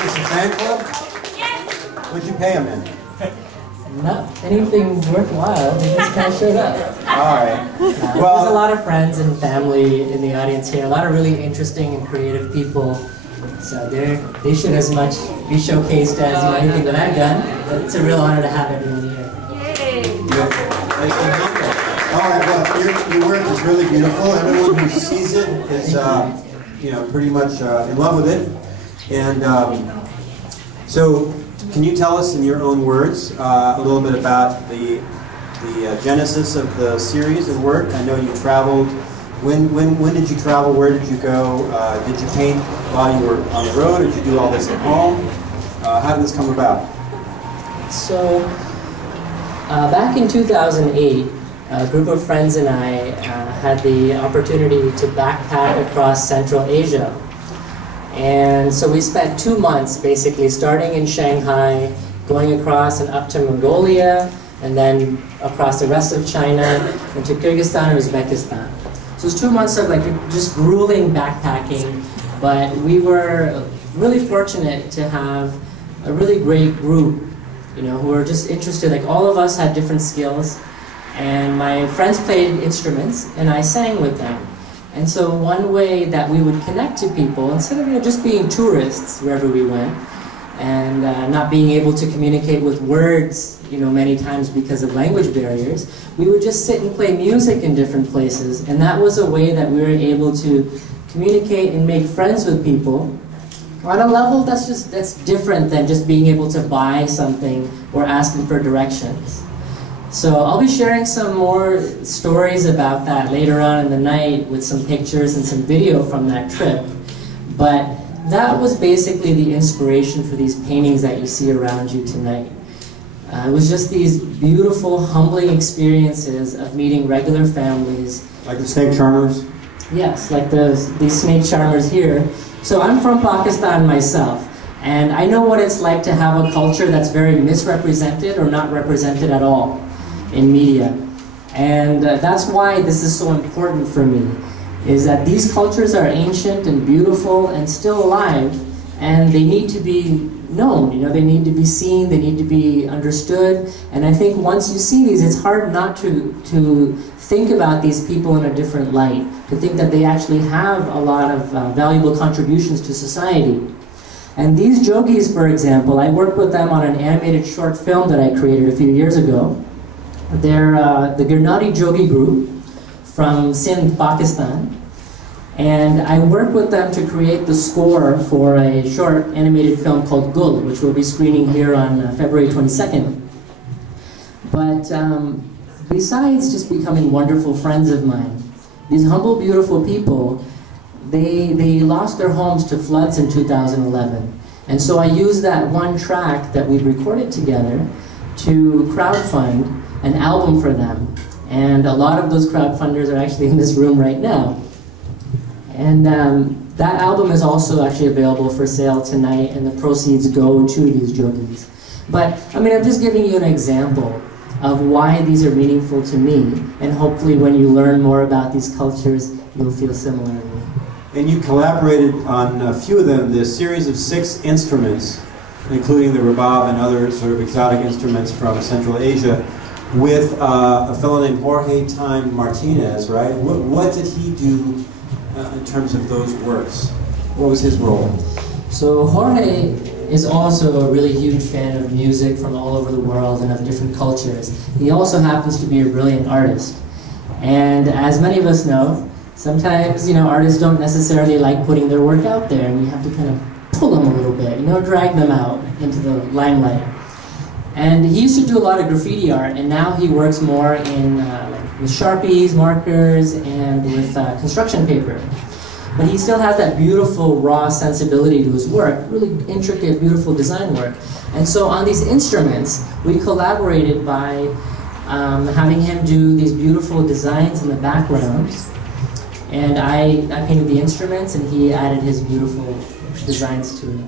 give us a fan club? Yes! What'd you pay him in? Not anything worthwhile, they just kind of showed up. Alright. Well, there's a lot of friends and family in the audience here, a lot of really interesting and creative people. So they should as much be showcased as anything that I've done. It's a real honor to have everyone here. Yay! Alright, well, your work is really beautiful. Everyone who sees it is pretty much in love with it. And so, can you tell us in your own words a little bit about the genesis of the series of work? I know you traveled. When did you travel? Where did you go? Did you paint while you were on the road? Or did you do all this at home? How did this come about? So, back in 2008, a group of friends and I had the opportunity to backpack across Central Asia. And so we spent 2 months basically starting in Shanghai, going across and up to Mongolia, and then across the rest of China into Kyrgyzstan and Uzbekistan. So it was 2 months of like just grueling backpacking, but we were really fortunate to have a really great group, who were just interested. Like all of us had different skills, and my friends played instruments, and I sang with them. And so one way that we would connect to people, instead of just being tourists wherever we went, and not being able to communicate with words, many times because of language barriers, we would just sit and play music in different places, and that was a way that we were able to communicate and make friends with people on a level that's different than just being able to buy something or asking for directions. So I'll be sharing some more stories about that later on in the night with some pictures and some video from that trip. But that was basically the inspiration for these paintings that you see around you tonight. It was just these beautiful, humbling experiences of meeting regular families. Like the snake charmers? Yes, like these snake charmers here. So I'm from Pakistan myself, and I know what it's like to have a culture that's very misrepresented or not represented at all in media. And that's why this is so important for me, is that these cultures are ancient and beautiful and still alive, and they need to be known, they need to be seen, they need to be understood. And I think once you see these, it's hard not to think about these people in a different light, to think that they actually have a lot of valuable contributions to society. And these jogis, for example, I worked with them on an animated short film that I created a few years ago. They're the Gurnati Jogi group from Sindh, Pakistan. And I worked with them to create the score for a short animated film called Gul, which will be screening here on February 22nd. But besides just becoming wonderful friends of mine, these humble, beautiful people, they lost their homes to floods in 2011. And so I used that one track that we recorded together to crowdfund an album for them. And a lot of those crowdfunders are actually in this room right now. And that album is also actually available for sale tonight, and the proceeds go to these jogis. But, I'm just giving you an example of why these are meaningful to me, and hopefully when you learn more about these cultures, you'll feel similarly. And you collaborated on a few of them, this series of 6 instruments, including the rabab and other sort of exotic instruments from Central Asia, with a fellow named Jorge Time Martinez, right? What did he do in terms of those works? What was his role? So Jorge is also a really huge fan of music from all over the world and of different cultures. He also happens to be a brilliant artist. And as many of us know, sometimes, artists don't necessarily like putting their work out there, and you have to kind of pull them a little bit, drag them out into the limelight. And he used to do a lot of graffiti art, and now he works more in with Sharpies, markers, and with construction paper. But he still has that beautiful, raw sensibility to his work, really intricate, beautiful design work. And so on these instruments, we collaborated by having him do these beautiful designs in the background. And I painted the instruments, and he added his beautiful designs to it.